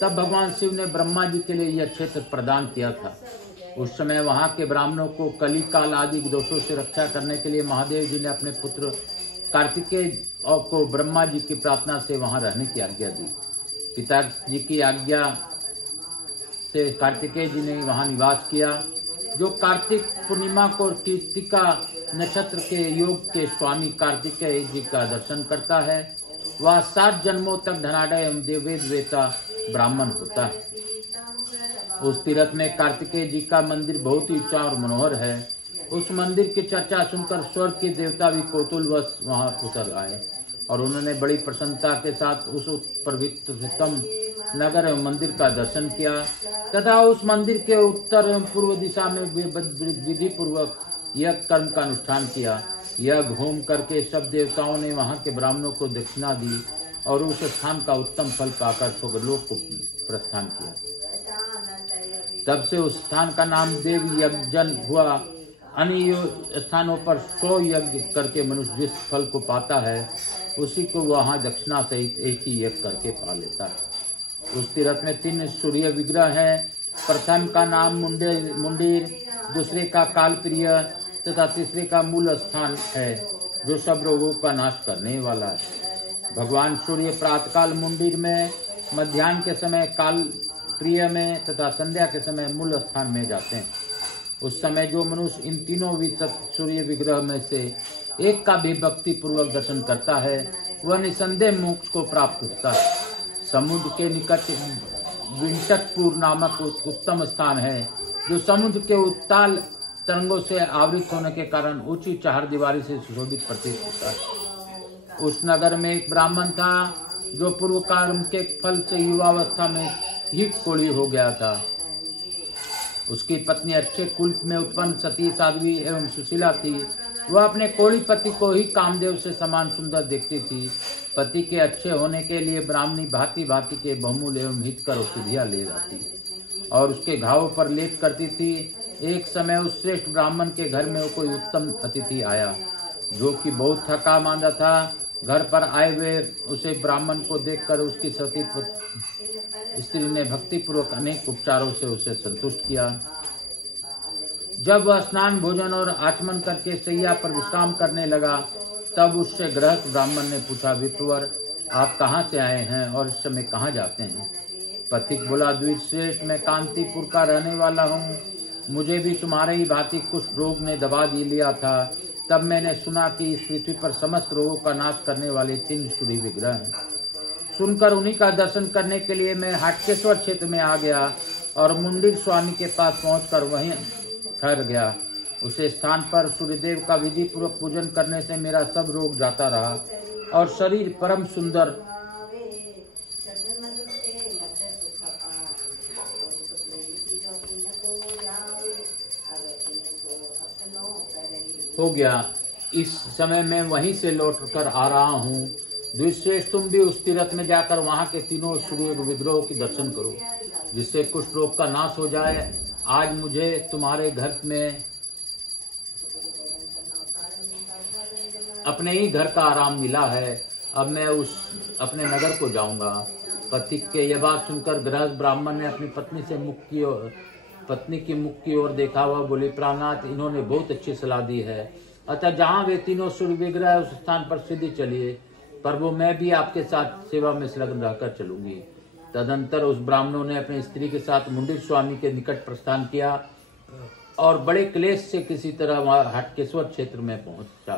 तब भगवान शिव ने ब्रह्मा जी के लिए यह क्षेत्र प्रदान किया था। उस समय वहां के ब्राह्मणों को कली काल आदि दोषों से रक्षा करने के लिए महादेव जी ने अपने पुत्र कार्तिकेय को ब्रह्मा जी की प्रार्थना से वहां रहने की आज्ञा दी। पिताजी की आज्ञा से कार्तिकेय जी ने वहां निवास किया। जो कार्तिक पूर्णिमा को कृत्तिका नक्षत्र के योग के स्वामी कार्तिकेय जी का दर्शन करता है, वह 7 जन्मों तक धनाढ्य एवं वेद वेता ब्राह्मण होता है। उस तीर्थ में कार्तिकेय जी का मंदिर बहुत ही ऊंचा और मनोहर है। उस मंदिर की चर्चा सुनकर स्वर्ग के देवता भी कौतूहलवश वहां उतर आए और उन्होंने बड़ी प्रसन्नता के साथ उस पवित्रतम नगर एवं मंदिर का दर्शन किया तथा उस मंदिर के उत्तर एवं पूर्व दिशा में विधि पूर्वक यह कर्म का अनुष्ठान किया। यह घूम करके सब देवताओं ने वहां के ब्राह्मणों को दक्षिणा दी और उस स्थान का उत्तम फल पाकर स्वर्गलोक को प्रस्थान किया। तब से उस स्थान का नाम देव यज्ञ हुआ। अन्य स्थानों पर 100 यज्ञ करके मनुष्य जिस फल को पाता है उसी को वहां दक्षिणा सहित एक ही यज्ञ करके पा लेता है। उस तीर्थ में 3 सूर्य विग्रह हैं। प्रथम का नाम मुंडीर, दूसरे का कालप्रिय तथा तीसरे का मूल स्थान है जो सब रोगों का नाश करने वाला है। भगवान सूर्य प्रातःकाल मुंडीर में, मध्याह्न के समय काल प्रिय में तथा संध्या के समय मूल स्थान में जाते हैं। उस समय जो मनुष्य इन तीनों सूर्य विग्रह में से एक का भी भक्ति पूर्वक दर्शन करता है वह निसंदेह मोक्ष को प्राप्त होता है। समुद्र के निकट विंटकपुर नामक उत्तम स्थान है जो समुद्र के उत्ताल तरंगों से आवृत होने के कारण ऊंची चारदीवारी से सुशोभित प्रतीत होता है। उस नगर में एक ब्राह्मण था जो पूर्व कर्म के फल से युवावस्था में ही कोढ़ी हो गया था। उसकी पत्नी अच्छे कुल में उत्पन्न सती साध्वी एवं सुशीला थी। वह अपने कोढ़ी पति को ही कामदेव से समान सुंदर देखती थी। पति के अच्छे होने के लिए ब्राह्मणी भांति भांति के बहुमूल्य एवं हितकर औषधियां ले जाती और उसके घावों पर लेप करती थी। एक समय उस श्रेष्ठ ब्राह्मण के घर में कोई उत्तम अतिथि आया जो कि बहुत थका मांदा था। घर पर आए हुए उसे ब्राह्मण को देखकर उसकी सती स्त्री ने भक्ति पूर्वक अनेक उपचारों से उसे संतुष्ट किया। जब वह स्नान भोजन और आचमन करके सैया पर विश्राम करने लगा तब उससे गृहस्थ ब्राह्मण ने पूछा, विप्रवर आप कहाँ से आए हैं और इस समय कहाँ जाते हैं? पथिक बोला, द्विज श्रेष्ठ मैं कांतिपुर का रहने वाला हूँ। मुझे भी तुम्हारे ही भांति कुष्ठ रोग ने दबा लिया था। तब मैंने सुना कि इस पृथ्वी पर समस्त रोगों का नाश करने वाले 3 सूर्य विग्रह हैं। सुनकर उन्हीं का दर्शन करने के लिए मैं हाटकेश्वर क्षेत्र में आ गया और मुंडीर स्वामी के पास पहुंचकर वहीं ठहर गया। उस स्थान पर सूर्यदेव का विधि पूर्वक पूजन करने से मेरा सब रोग जाता रहा और शरीर परम सुंदर हो गया। इस समय मैं वहीं से लौट कर आ रहा हूँ। द्विश्रेष्ठ तुम भी उस तीर्थ में जाकर वहां के 3 सूर्य विग्रहों की दर्शन करो जिससे कुष्ठ रोग का नाश हो जाए। आज मुझे तुम्हारे घर में अपने ही घर का आराम मिला है। अब मैं उस अपने नगर को जाऊंगा। पथिक के यह बात सुनकर गृहस्थ ब्राह्मण ने अपनी पत्नी की मुख की ओर देखा। हुआ बोली, प्राणनाथ इन्होंने बहुत अच्छी सलाह दी है। अतः जहाँ वे 3 सूर्य विग्रह उस स्थान पर सीधे चलिए, पर वो मैं भी आपके साथ सेवा में संलग्न रहकर चलूंगी। तदंतर उस ब्राह्मणों ने अपनी स्त्री के साथ मुंडीर स्वामी के निकट प्रस्थान किया और बड़े क्लेश से किसी तरह वहां हाटकेश्वर क्षेत्र में पहुंचा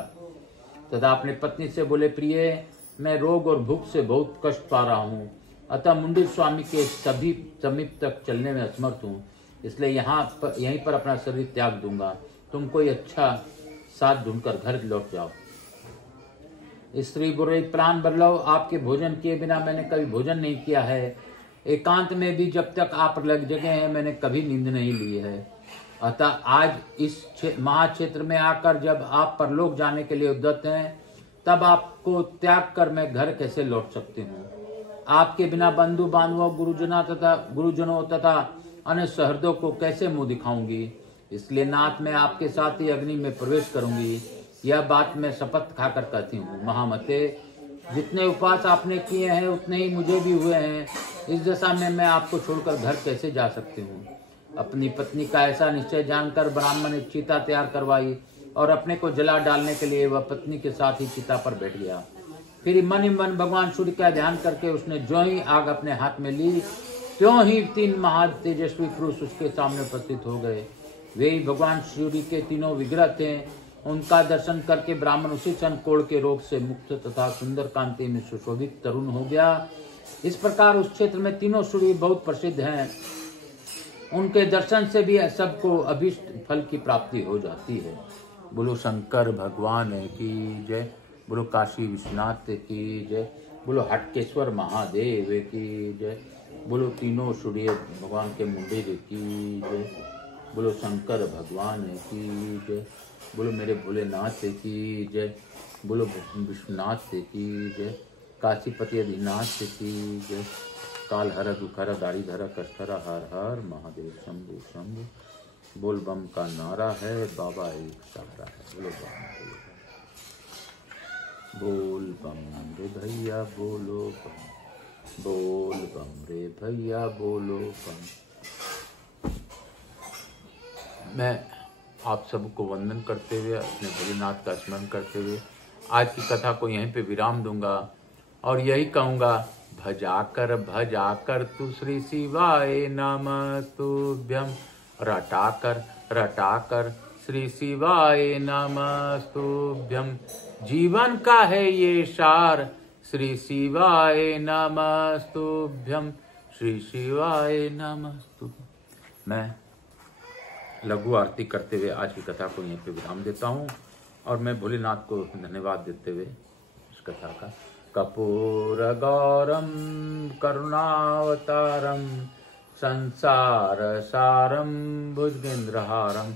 तथा अपनी पत्नी से बोले, प्रिय मैं रोग और भूख से बहुत कष्ट पा रहा हूँ। अतः मुंडीर स्वामी के सभी समीप तक चलने में असमर्थ हूँ, इसलिए यहीं पर अपना शरीर त्याग दूंगा। तुम कोई अच्छा साथ ढूंढकर घर लौट जाओ। स्त्री बोले, प्राण बदलाओ, आपके भोजन किए बिना मैंने कभी भोजन नहीं किया है। एकांत में भी जब तक आप लग जगह हैं मैंने कभी नींद नहीं ली है। अतः आज इस महाक्षेत्र में आकर जब आप परलोक जाने के लिए उद्यत हैं तब आपको त्याग कर मैं घर कैसे लौट सकती हूँ? आपके बिना बंधु बांधवों गुरुजनों तथा अन्य सहृदयों को कैसे मुंह दिखाऊंगी? इसलिए नाथ मैं आपके साथ ही अग्नि में प्रवेश करूंगी। यह बात मैं शपथ खाकर कहती हूँ। महामते जितने उपवास आपने किए हैं उतने ही मुझे भी हुए हैं। इस दशा में मैं आपको छोड़कर घर कैसे जा सकती हूँ। अपनी पत्नी का ऐसा निश्चय जानकर ब्राह्मण ने चिता तैयार करवाई और अपने को जला डालने के लिए वह पत्नी के साथ ही चिता पर बैठ गया। फिर मन ही मन भगवान सूर्य का ध्यान करके उसने जो ही आग अपने हाथ में ली, त्यों ही 3 महा तेजस्वी पुरुष उसके सामने उपस्थित हो गए। वे ही भगवान सूर्य के तीनों विग्रह थे। उनका दर्शन करके ब्राह्मण उसी क्षण कोढ़ के रोग से मुक्त तथा सुंदर कांति में सुशोभित तरुण हो गया। इस प्रकार उस क्षेत्र में तीनों सूर्य बहुत प्रसिद्ध हैं। उनके दर्शन से भी सबको अभीष्ट फल की प्राप्ति हो जाती है। बोलो शंकर भगवान की जय, बोलो काशी विश्वनाथ की जय, बोलो हटकेश्वर महादेव की जय, बोलो तीनों सूर्य भगवान के मुंडे की जय, बोलो शंकर भगवान की जय, बोलो मेरे भोलेनाथ की जय, बोलो विश्वनाथ की जय, काशीपति अधिनाथ की जय, काल हर दुखहर दारिधर कष्टहर हर हर महादेव शंभु शंभु। बोल बम का नारा है, बाबा एक सहारा है। बोलो बम, बोल बम रे भैया बोलो बम, बोल बम रे भैया बोलो बम। मैं आप सबको वंदन करते हुए, अपने भोलेनाथ का स्मरण करते हुए आज की कथा को यहीं पे विराम दूंगा और यही कहूँगा, भजाकर तू श्री शिवाय नमस्तुभ्यं, रटाकर श्री शिवाय नमस्तुभ्यं। जीवन का है ये सार, श्री शिवाय नमस्तुभ्यं, श्री शिवाय नमस्तुभ्यं। मैं लघु आरती करते हुए आज की कथा को यहीं पे विराम देता हूँ और मैं भोलेनाथ को धन्यवाद देते हुए इस कथा का कपूर गौरम करुणावतारम संसार सारम भुजगेंद्रहारम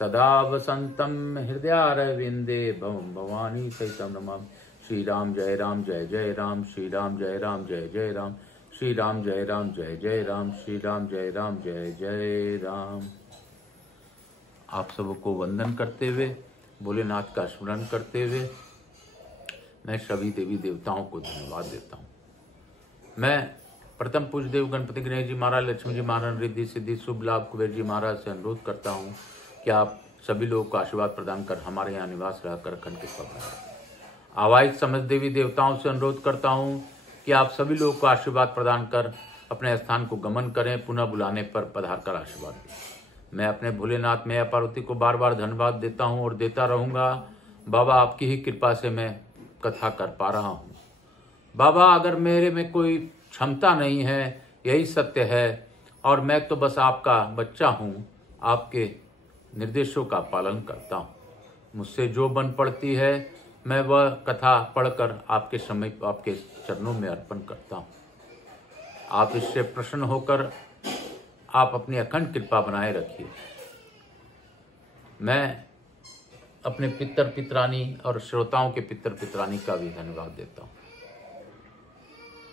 सदा वसंतम हृदयारविंदे भवम भवानी सहितम नमामि। श्री राम जय राम जय जय राम, श्री राम जय राम जय जय राम, श्री राम जय राम जय जय राम, श्री राम जय राम जय जय राम। आप सबको वंदन करते हुए, भोलेनाथ का स्मरण करते हुए मैं सभी देवी देवताओं को धन्यवाद देता हूँ। मैं प्रथम पूज्य देव गणपति गणेश जी महाराज, लक्ष्मी जी महाराज, रिद्धि सिद्धि शुभ लाभ कुबेर जी महाराज से अनुरोध करता हूँ कि आप सभी लोगों को आशीर्वाद प्रदान कर हमारे यहाँ निवास रहकर अखंड कृपा बनाएं। आवाहित समस्त देवी देवताओं से अनुरोध करता हूँ कि आप सभी लोगों को आशीर्वाद प्रदान कर अपने स्थान को गमन करें, पुनः बुलाने पर पधार कर आशीर्वाद दें। मैं अपने भोलेनाथ मैया पार्वती को बार बार धन्यवाद देता हूँ और देता रहूँगा। बाबा आपकी ही कृपा से मैं कथा कर पा रहा हूँ। बाबा अगर मेरे में कोई क्षमता नहीं है, यही सत्य है, और मैं तो बस आपका बच्चा हूँ, आपके निर्देशों का पालन करता हूँ। मुझसे जो बन पड़ती है मैं वह कथा पढ़कर आपके समय आपके चरणों में अर्पण करता हूँ। आप इससे प्रसन्न होकर आप अपनी अखंड कृपा बनाए रखिए। मैं अपने पितर पितरानी और श्रोताओं के पितर पितरानी का भी धन्यवाद देता हूँ।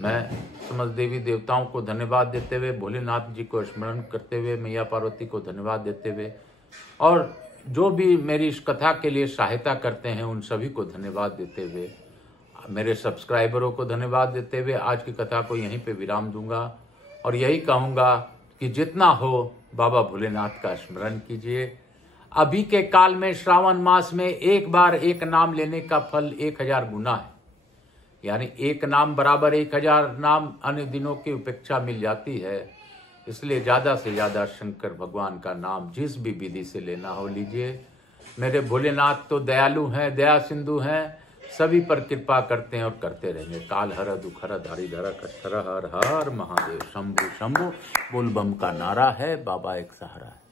मैं समस्त देवी देवताओं को धन्यवाद देते हुए, भोलेनाथ जी को स्मरण करते हुए, मैया पार्वती को धन्यवाद देते हुए और जो भी मेरी इस कथा के लिए सहायता करते हैं उन सभी को धन्यवाद देते हुए, मेरे सब्सक्राइबरों को धन्यवाद देते हुए आज की कथा को यहीं पे विराम दूंगा और यही कहूँगा कि जितना हो बाबा भोलेनाथ का स्मरण कीजिए। अभी के काल में श्रावण मास में एक बार एक नाम लेने का फल 1000 गुना है, यानी एक नाम बराबर 1000 नाम अन्य दिनों की उपेक्षा मिल जाती है। इसलिए ज्यादा से ज्यादा शंकर भगवान का नाम जिस भी विधि से लेना हो लीजिए। मेरे भोलेनाथ तो दयालु हैं, दया सिंधु हैं, सभी पर कृपा करते हैं और करते रहेंगे। काल हर दुखहर दारिधर कष्टहर हर हर महादेव शंभु शंभु। बोल बम का नारा है, बाबा एक सहारा है।